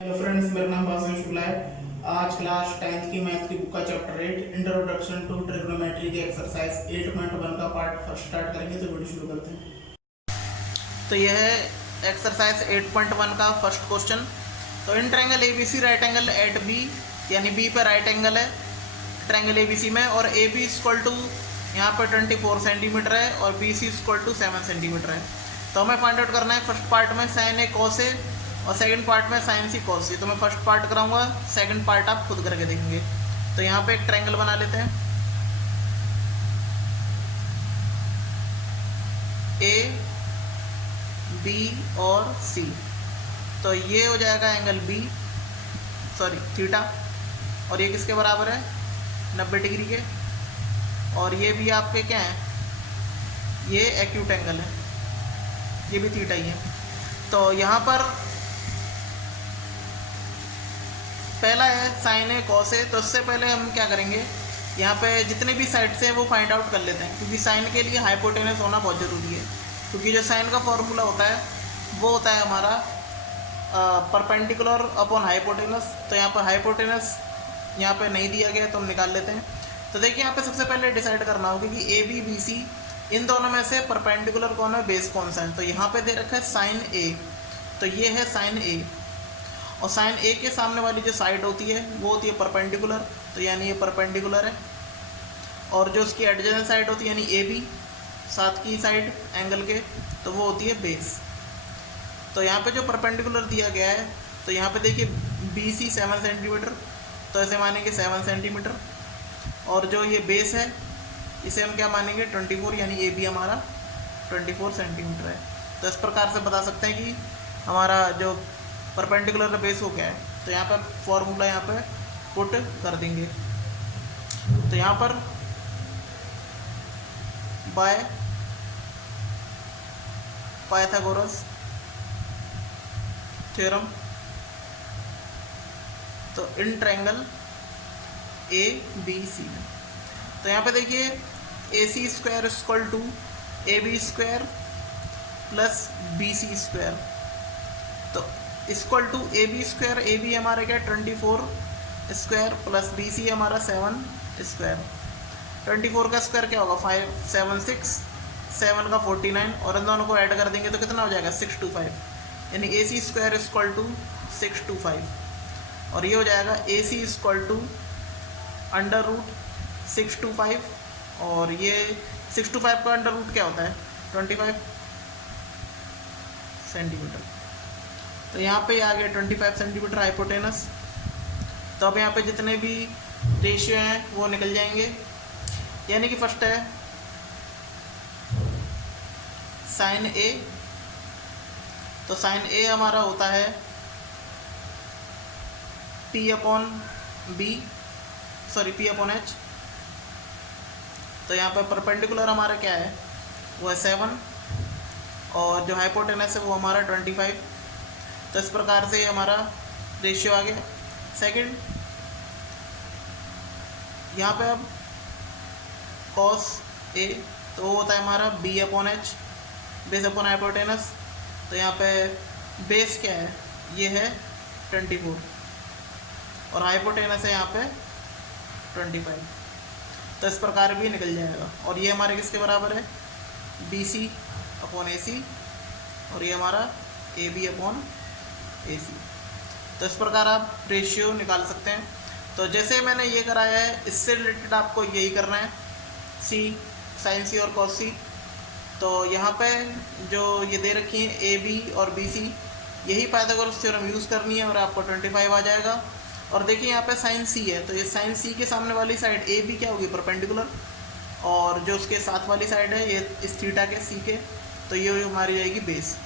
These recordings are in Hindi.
हेलो फ्रेंड्स, मेरा नाम भास्कर शुक्ला है। आज क्लास 10th की मैथ की बुक का चैप्टर 8 इंट्रोडक्शन टू ट्रिग्नोमेट्री की एक्सरसाइज 8.1 का पार्ट फर्स्ट स्टार्ट करेंगे। तो वीडियो शुरू करते हैं। तो यह है एक्सरसाइज 8.1 का फर्स्ट क्वेश्चन। तो in triangle ABC right angle at B, यानी बी पे राइट एंगल है ट्रायंगल एबीसी में, और ए बी इक्वल टू यहाँ पर 24 सेंटीमीटर है और B C equal to 7 centimetre है। तो हमें फाइंड आउट करना है फर्स्ट पार्ट में साइन ए कॉस ए और सेकंड पार्ट में साइन सी कॉस सी। तो मैं फर्स्ट पार्ट कराऊंगा, सेकंड पार्ट आप खुद करके देखेंगे। तो यहाँ पे एक ट्रायंगल बना लेते हैं ए बी और सी। तो ये हो जाएगा एंगल बी, सॉरी थीटा, और ये किसके बराबर है 90 डिग्री के, और ये भी आपके क्या है, ये एक्यूट एंगल है, ये भी थीटा ही है। तो यहाँ पर पहला है साइन ए कॉस ए। तो इससे पहले हम क्या करेंगे, यहाँ पे जितने भी साइड से हैं वो फाइंड आउट कर लेते हैं, क्योंकि साइन के लिए हाइपोटेनस होना बहुत ज़रूरी है। क्योंकि जो साइन का फॉर्मूला होता है वो होता है हमारा परपेंडिकुलर अपॉन हाइपोटेनस। तो यहाँ पर हाइपोटेनस यहाँ पे नहीं दिया गया तो हम निकाल लेते हैं। तो देखिए यहाँ पे सबसे पहले डिसाइड करना होगा कि ए बी बी सी इन दोनों में से परपेंडिकुलर कौन है, बेस कौन सा है। तो यहाँ पे दे रखा है साइन ए, तो ये है साइन ए, और साइन ए के सामने वाली जो साइड होती है वो होती है परपेंडिकुलर, तो यानी ये परपेंडिकुलर है। और जो उसकी एडजेसेंट साइड होती है यानी ए बी, साथ की साइड एंगल के, तो वो होती है बेस। तो यहाँ पे जो परपेंडिकुलर दिया गया है, तो यहाँ पे देखिए बी सी 7 सेंटीमीटर, तो ऐसे मानेंगे 7 सेंटीमीटर। और जो ये बेस है इसे हम क्या मानेंगे 24, यानी ए बी हमारा 24 सेंटीमीटर है। तो इस प्रकार से बता सकते हैं कि हमारा जो परपेंडिकुलर बेस हो क्या है। तो यहाँ पर फॉर्मूला यहाँ पे पुट कर देंगे। तो यहाँ पर बाय पाइथागोरस थ्योरम, तो इन ट्रायंगल ए बी सी में, तो यहाँ पे देखिए A C square equal to A B square plus B C square. तो equal to A B square, A B हमारा क्या 24 स्क्वायर प्लस बी सी हमारा 7 स्क्वायर। 24 का स्क्वायर क्या होगा 5 7 6, 7 का 49, और इन दोनों को ऐड कर देंगे तो कितना हो जाएगा 625, यानी ए सी स्क्वायर इक्वल टू 625। और ये हो जाएगा ए सी इक्वल टू अंडर रूट 625, और ये 625 का अंडर रूट क्या होता है 25 सेंटीमीटर। तो यहाँ पे आ गया 25 सेंटीमीटर हाइपोटेनस। तो अब यहाँ पे जितने भी रेशियो हैं वो निकल जाएंगे, यानी कि फर्स्ट है साइन ए। तो साइन ए हमारा होता है P upon B, sorry P upon H. तो यहाँ पे परपेंडिकुलर हमारा क्या है वो है 7, और जो हाइपोटेनस है वो हमारा 25। तो इस प्रकार से हमारा रेशियो आ गया। सेकंड यहाँ पे अब कॉस ए, तो वो होता है हमारा B upon H, base upon hypotenuse. तो यहाँ पे बेस क्या है, ये है 24, और हाइपोटेनस है यहाँ पे 25। तो इस प्रकार भी निकल जाएगा। और ये हमारे किसके बराबर है बी सी अपॉन ए सी, और ये हमारा ए बी अपॉन ए सी। तो इस प्रकार आप रेशियो निकाल सकते हैं। तो जैसे मैंने ये कराया है इससे रिलेटेड आपको यही करना है, सी साइन सी और कॉस सी। तो यहाँ पे जो ये दे रखी है ए बी और बी सी, यही पाइथागोरस थ्योरम यूज़ करनी है और आपको 25 आ जाएगा। और देखिए यहाँ पे साइन सी है, तो ये साइन सी के सामने वाली साइड ए बी क्या होगी परपेंडिकुलर, और जो उसके साथ वाली साइड है ये इस थीटा के सी के, तो ये हमारी जाएगी बेस।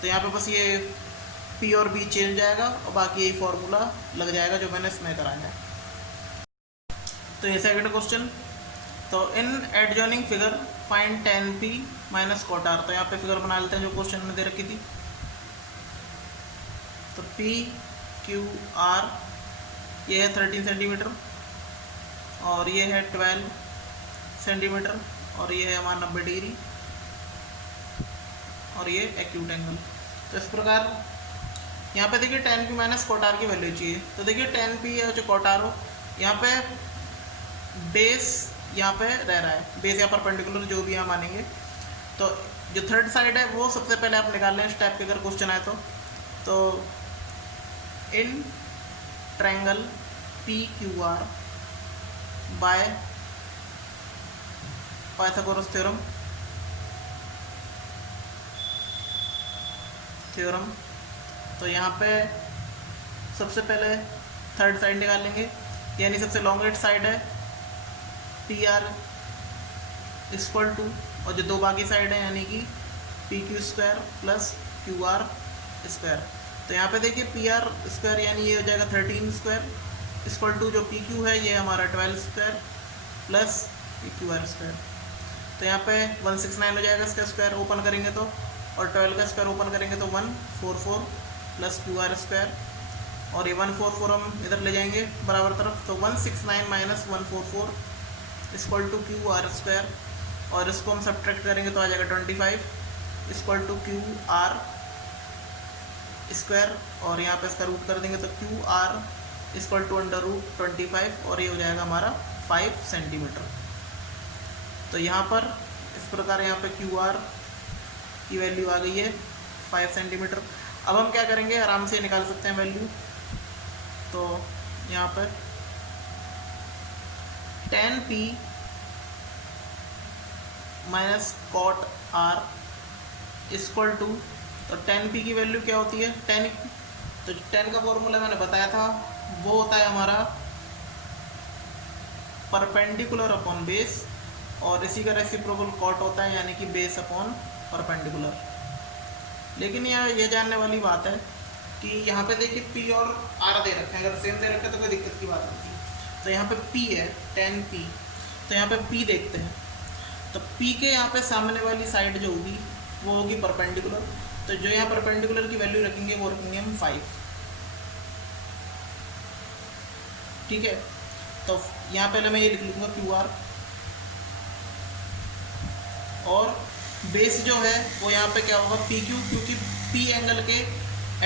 तो यहाँ पे बस ये पी और बी चेंज जाएगा और बाकी यही फॉर्मूला लग जाएगा जो मैंने इसमें कराया है। तो ये सेकंड क्वेश्चन। तो in adjoining figure find tan p minus cot r। तो यहाँ पे फिगर बना लेते हैं जो क्वेश्चन में दे रखी थी। तो p q r ये है 13 सेंटीमीटर, और ये है 12 सेंटीमीटर, और ये है हमारा 90 डिग्री, और ये एक्यूट एंगल। तो इस प्रकार यहाँ पे देखिए tan p minus cot r की वैल्यू चाहिए, तो देखिए tan p है जो cot r हो, यहाँ पे बेस यहाँ पे रह रहा है, बेस या परपेंडिकुलर जो भी यहाँ मानेंगे। तो जो थर्ड साइड है वो सबसे पहले आप निकाल लें इस टाइप के अगर क्वेश्चन आए तो in triangle P Q R by Pythagoras theorem. तो यहाँ पे सबसे पहले थर्ड साइड निकाल लेंगे, यानी सबसे लॉन्गेस्ट साइड है पी आर इक्वल टू, और जो दो बाकी साइड है यानी कि P Q square plus Q R square. तो यहाँ पे देखिए पी आर स्क्वायर यानी ये हो जाएगा 13 स्क्वायर इक्वल टू जो पी क्यू है ये हमारा 12 square plus P Q R square. तो यहाँ पे 169 हो जाएगा इसका स्क्वायर ओपन करेंगे तो, और 12 का स्क्वायर ओपन करेंगे तो 144 प्लस क्यू आर स्क्वायर, और ये 144 हम इधर ले जाएंगे बराबर तरफ, तो 169 minus 144 equal to Q R square, और इसको हम सब्ट्रैक्ट करेंगे तो आ जाएगा 25 equal to Q R square, और यहाँ पे इसका रूट कर देंगे तो Q R equal to under root 25, और ये हो जाएगा हमारा 5 सेंटीमीटर। तो यहाँ पर इस प्रकार यहाँ पे क्यू आर की वैल्यू आ गई है 5 सेंटीमीटर। अब हम क्या करेंगे, आराम से निकाल सकते हैं वैल्यू। तो यहाँ पर tan p minus cot R equal to, तो tan p की वैल्यू क्या होती है, तो tan का फॉर्मूला मैंने बताया था, वो होता है हमारा परपेंडिकुलर अपॉन बेस, और इसी का रेसिप्रोकल कॉट होता है यानी कि बेस अपॉन परपेंडिकुलर। लेकिन ये जानने वाली बात है कि यहाँ पे देखिए p और r दे रखे हैं, अगर सेम दे रखे तो कोई दिक्कत की बात नहीं है। तो यहाँ पे p है tan p, तो यहाँ पे p देखते हैं, तो p के यहाँ पे सामने वाली साइड जो होगी वो होगी परपेंडिकुलर, तो जो यहाँ परपेंडिकुलर की वैल्यू रखेंगे वो रखेंगे हम 5, ठीक है। तो यहाँ पहले मैं ये लिख लूँगा क्यू आर, और बेस जो है वो यहाँ पे क्या होगा पी क्यू, क्योंकि पी एंगल के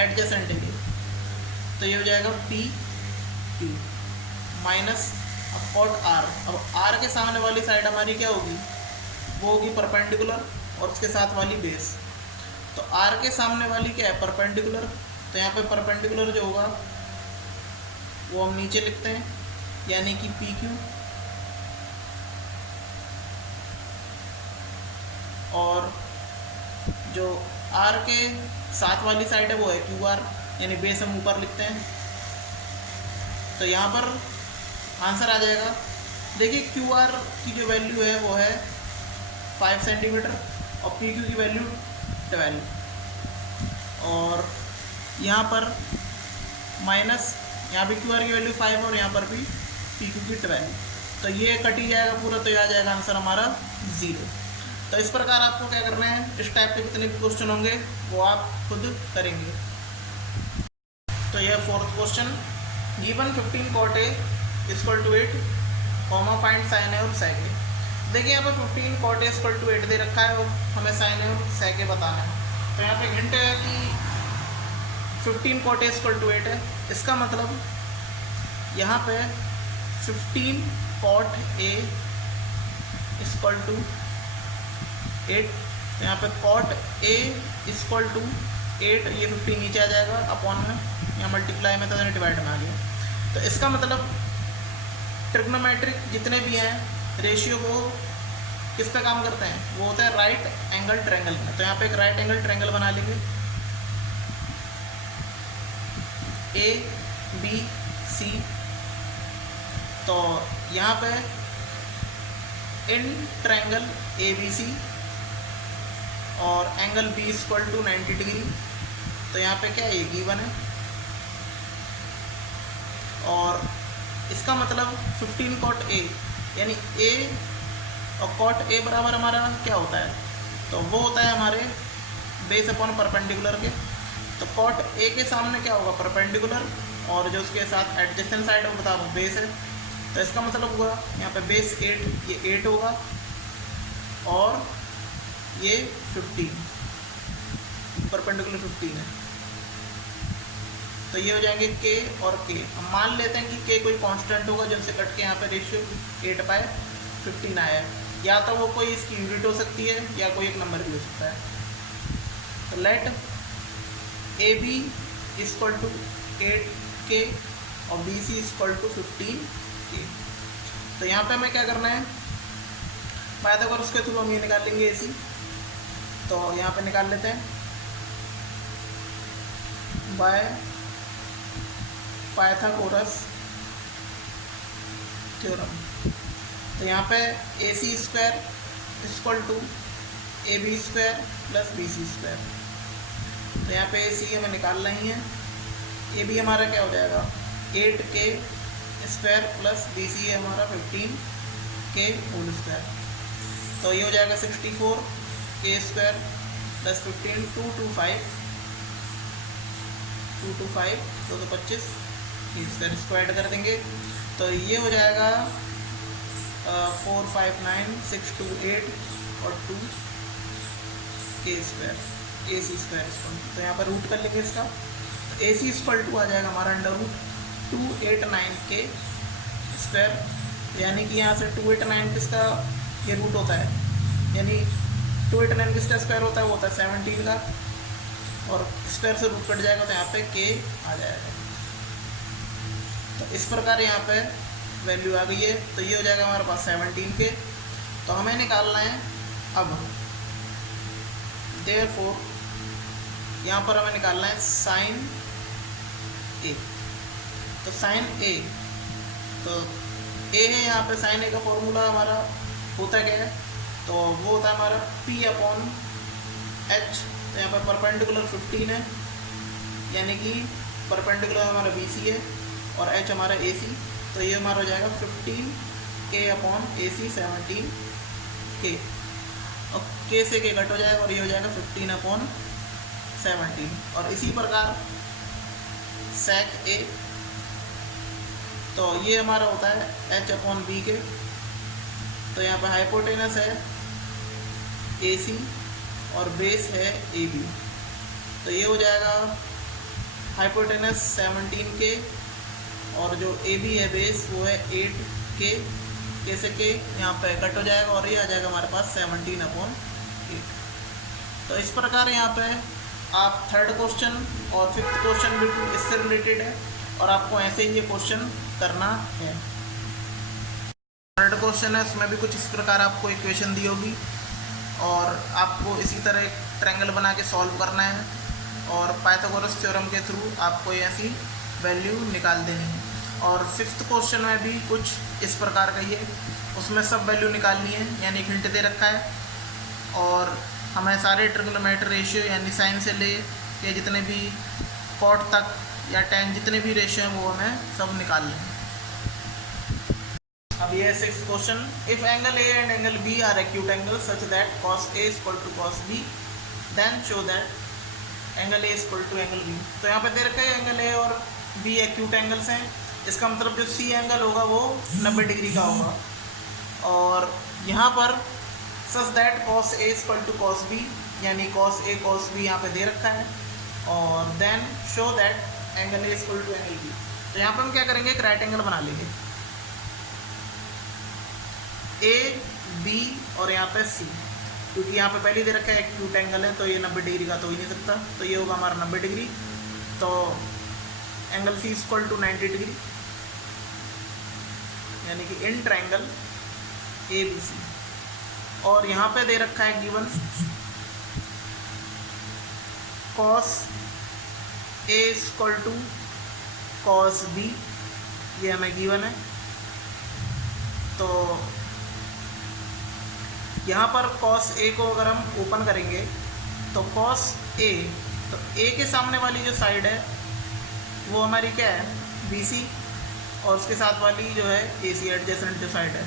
एडजेसेंट है, तो ये हो जाएगा पी क्यू माइनस अब कॉट आर। अब आर के सामने वाली साइड हमारी क्या होगी, वो होगी परपेंडिकुलर और उसके साथ वाली बेस। तो आर के सामने वाली क्या है, परपेंडिकुलर, तो यहाँ पे परपेंडिकुलर जो होगा वो हम नीचे लिखते हैं यानी कि पी क्यू, और जो आर के साथ वाली साइड है वो है क्यू आर, यानी बेस हम ऊपर लिखते हैं। तो यहाँ पर आंसर आ जाएगा, देखिए क्यू आर की जो वैल्यू है वो है 5 सेंटीमीटर और पी क्यू की वैल्यू 12, और यहाँ पर माइनस, यहाँ भी क्यू आर की वैल्यू 5 और यहाँ पर भी पी क्यू की 12, तो ये कट ही जाएगा पूरा, तो ये आ जाएगा आंसर हमारा 0। तो इस प्रकार आपको क्या करना है, इस टाइप के जितने भी क्वेश्चन होंगे वो आप खुद करेंगे। तो यह fourth question, given 15 cot A equal to 8, find sine A और सेक ए। देखिए यहाँ पर 15 cot A इक्वल टू 8 दे रखा है और हमें साइन ए और सेक ए बताना है। तो यहाँ पे हिंट है कि 15 cot A इक्वल टू 8 है, इसका मतलब यहाँ पे 15 cot A इक्वल टू 8, तो यहाँ पे cot A इक्वल टू 8, ये 15 नीचे आ जाएगा अपॉन में, यहाँ मल्टीप्लाई में था तो डिवाइड में आ गया। तो इसका मतलब ट्रिग्नोमेट्रिक जितने भी हैं रेशियो वो किस पे काम करते हैं, वो होता है राइट एंगल ट्रायंगल में। तो यहाँ पे एक राइट एंगल ट्रायंगल बना लेंगे, ए बी सी। तो यहाँ पे in triangle A B C और angle B equal to 90 degree, तो यहाँ पे क्या है, ये गिवन है, और इसका मतलब 15 cot A यानी A और cot A बराबर हमारा क्या होता है, तो वो होता है हमारे बेस अपॉन परपेंडिकुलर के। तो cot A के सामने क्या होगा, परपेंडिकुलर, और जो उसके साथ एडजेसेंट साइड है वो बता दूँ बेस है। तो इसका मतलब हुआ यहाँ पे बेस 8, ये 8 होगा, और ये 15, परपेंडिकुलर 15 है। तो ये हो जाएंगे के और के। हम मान लेते हैं कि के कोई कांस्टेंट होगा जिनसे कट के यहाँ पे रेशियो 8/15 आया है, या तो वो कोई इसकी यूनिट हो सकती है या कोई एक नंबर भी हो सकता है। तो let A B equal to 8K और B C equal to 15K। तो यहाँ पे हमें क्या करना है, पाइथागोरस के थ्रू हम ये निकाल लेंगे AC। तो यहाँ पे निकाल लेते हैं बाय पाइथागोरस थ्योरम। तो यहाँ पे AC square equal to AB square plus BC square. तो यहाँ पे AC हमें निकालना ही है। AB हमारा क्या हो जाएगा 8K स्क्वायर प्लस BC है हमारा 15K होल स्क्वायर। तो ये हो जाएगा 64K स्क्वायर प्लस 15 225 2 तो 25 स्क्वायर स्क्वायर कर देंगे। तो ये हो जाएगा 4 5 9 6 2 8 और 2K स्क्वायर AC स्क्वायर। तो यहाँ पर रूट कर लेंगे इसका। तो AC इक्वल टू आ जाएगा हमारा अंडर रूट 289K स्क्वायर, यानी कि यहाँ से 289 किसका ये रूट होता है, यानी 289 किसका स्क्वायर होता है, वो होता है 17 का, और स्क्वायर से रूट कट जाएगा तो यहाँ पे K आ जाएगा। तो इस प्रकार यहाँ पे वैल्यू आ गई है। तो ये हो जाएगा हमारे पास 17K। तो हमें निकालना है अब देयरफॉर यहाँ पर हमें निकालना है साइन A। तो साइन A, तो A है यहाँ पे, साइन A का फॉर्मूला हमारा होता क्या है, तो वो होता है हमारा P/H। तो यहाँ पर परपेंडिकुलर 15 है, यानी कि परपेंडिकुलर हमारा BC है और H हमारा AC। तो ये हमारा हो जाएगा 15K/AC 17K, और K से K कट हो जाएगा और ये हो जाएगा 15/17। और इसी प्रकार sec A, तो ये हमारा होता है H/BK। तो यहाँ पर हाइपोटेनस है AC और बेस है AB। तो ये हो जाएगा हाइपोटेनस 17K और जो AB है बेस वो है 8K। K से K यहाँ पे कट हो जाएगा और ये आ जाएगा हमारे पास 17/8। तो इस प्रकार यहाँ पे आप थर्ड क्वेश्चन और फिफ्थ क्वेश्चन भी इससे रिलेटेड है, और आपको ऐसे ही ये क्वेश्चन करना है। थर्ड क्वेश्चन है, उसमें भी कुछ इस प्रकार आपको इक्वेशन दी होगी और आपको इसी तरह एक ट्रायंगल बना के सॉल्व करना है, और पाइथागोरस थ्योरम के थ्रू आपको ऐसी वैल्यू निकाल देनी है। और फिफ्थ क्वेश्चन में भी कुछ इस प्रकार का ही है, उसमें सब वैल्यू निकालनी है, यानी एक हिंट दे रखा है, और हमें सारे ट्रिग्नोमेट्री रेशियो यानी साइन से ले के जितने भी कॉट तक या tan जितने भी रेशियो हैं वो हमें सब निकालने हैं। अब ये है six question. If angle A and angle B are acute angle such that cos A equal to cos B, then show that angle A equal to angle B। तो यहाँ पे दे रखा है एंगल A और B एक्यूट एंगल्स हैं, इसका मतलब जो C एंगल होगा वो 90 डिग्री का होगा, और यहाँ पर such that cos A equal to cos B, यानी cos A cos B यहाँ पे दे रखा है, और then show that angle A equal to angle B। तो यहाँ पे हम क्या करेंगे, एक राइट एंगल बना लेंगे A B और यहाँ पे C, क्योंकि यहाँ पे पहले दे रखा है एक्यूट एंगल है, तो ये 90 डिग्री का तो ही नहीं सकता, तो ये होगा हमारा 90 डिग्री। तो angle C equal to 90 degree, यानी कि इन ट्रायंगल ABC। और यहाँ पे दे रखा है given cos A equal to cos B, ये हमें गिवन है। तो यहाँ पर cos A को अगर हम ओपन करेंगे तो cos A, तो A के सामने वाली जो साइड है वो हमारी क्या है BC, और उसके साथ वाली जो है AC एडजेसेंट जो साइड है।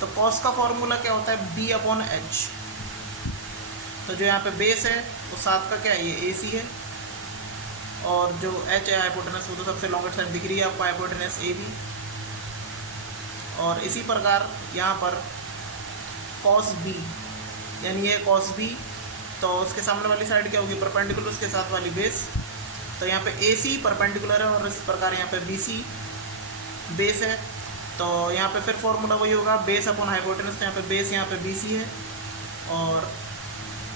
तो cos का फॉर्मूला क्या होता है B/H। तो जो यहाँ पे बेस है वो साथ का क्या है, ये AC है, और जो H है हाइपोटेनस वो तो सबसे लॉन्गेस्ट साइड दिख रही है आपको, हाइपोटेनस AB। और इसी प्रकार यहाँ पर cos B, यानी ये cos B, तो उसके सामने वाली साइड क्या होगी परपेंडिकुलर उसके साथ वाली बेस, तो यहाँ पे AC परपेंडिकुलर है और इस प्रकार यहाँ पे BC बेस है। तो यहाँ पे फिर फॉर्मूला वही होगा, बेस अपॉन हाइपोटेनस। तो यहाँ पे बेस यहाँ पे BC है और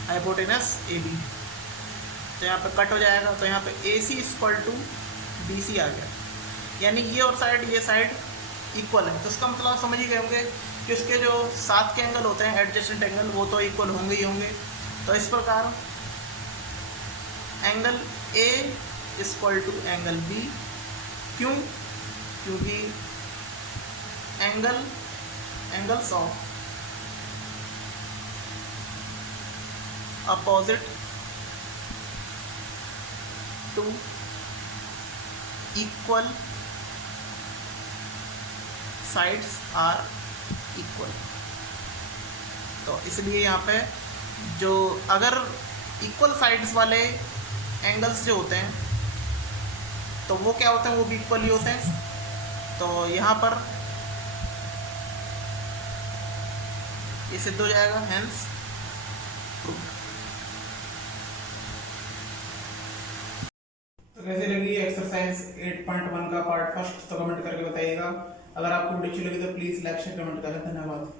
हाइपोटेनस AB। तो यहाँ पे कट हो जाएगा, तो यहाँ पे AC इक्वल टू BC आ गया, यानी ये और साइड ये साइड इक्वल है। तो इसका मतलब समझ ही गए होंगे कि उसके जो साथ के एंगल होते हैं एडजेसेंट एंगल वो तो इक्वल होंगे ही होंगे। तो इस प्रकार angle A equal to angle B, क्यों? क्योंकि angles of opposite to equal sides are equal. तो इसलिए यहाँ पे जो अगर इक्वल साइड्स वाले एंगल्स जो होते हैं तो वो क्या होते हैं, वो भी इक्वल ही होते हैं। तो यहाँ पर ये सिद्ध हो जाएगा, हेंस प्रूव्ड। तो कैसे लगी एक्सरसाइज 8.1 का पार्ट फर्स्ट, तो कमेंट करके बताइएगा। अगर आपको वीडियो अच्छी लगी तो प्लीज़ लाइक शेयर कमेंट करें। धन्यवाद।